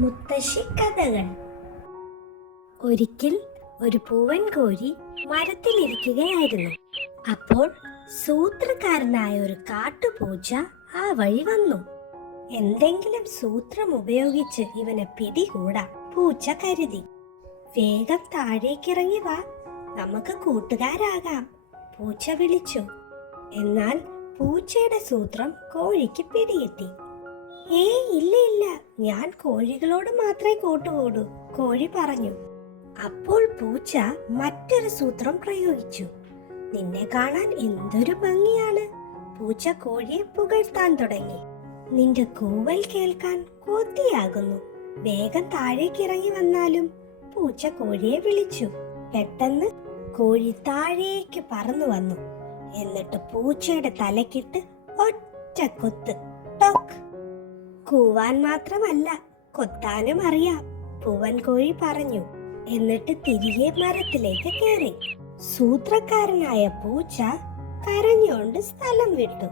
മുത്തശ്ശി കഥകൾ. ഒരിക്കൽ ഒരു പൂവൻ കോഴി മരത്തിലിരിക്കുകയായിരുന്നു. അപ്പോൾ സൂത്രക്കാരനായ ഒരു കാട്ടുപൂച്ച ആ വഴി വന്നു. എന്തെങ്കിലും സൂത്രം ഉപയോഗിച്ച് ഇവനെ പിടികൂടാം, പൂച്ച കരുതി. വേഗം താഴേക്കിറങ്ങി വാ, നമുക്ക് കൂട്ടുകാരാകാം, പൂച്ച വിളിച്ചു. എന്നാൽ പൂച്ചയുടെ സൂത്രം കോഴിക്ക് പിടികിട്ടി. ഏയ് ഇല്ല ഇല്ല, ഞാൻ കോഴികളോട് മാത്രമേ കൂട്ടുകൂടൂ, കോഴി പറഞ്ഞു. അപ്പോൾ പൂച്ച മറ്റൊരു സൂത്രം പ്രയോഗിച്ചു. നിന്നെ കാണാൻ എന്തൊരു ഭംഗിയാണ്, പൂച്ച കോഴിയെ പുകഴ്ത്താൻ തുടങ്ങി. നിന്റെ കൂവൽ കേൾക്കാൻ കൊതിയാകുന്നു, വേഗം താഴേക്കിറങ്ങി വന്നാലും, പൂച്ച കോഴിയെ വിളിച്ചു. പെട്ടെന്ന് കോഴി താഴേക്ക് പറന്നു വന്നു. എന്നിട്ട് പൂച്ചയുടെ തലക്കിട്ട് ഒറ്റ കൊത്ത്. ടോക്ക്. കൂവാൻ മാത്രമല്ല, കൊത്താനും അറിയാം, പൂവൻ കോഴി പറഞ്ഞു. എന്നിട്ട് തിരികെ മരത്തിലേക്ക് കയറി. സൂത്രക്കാരനായ പൂച്ച കരഞ്ഞുകൊണ്ട് സ്ഥലം വിട്ടു.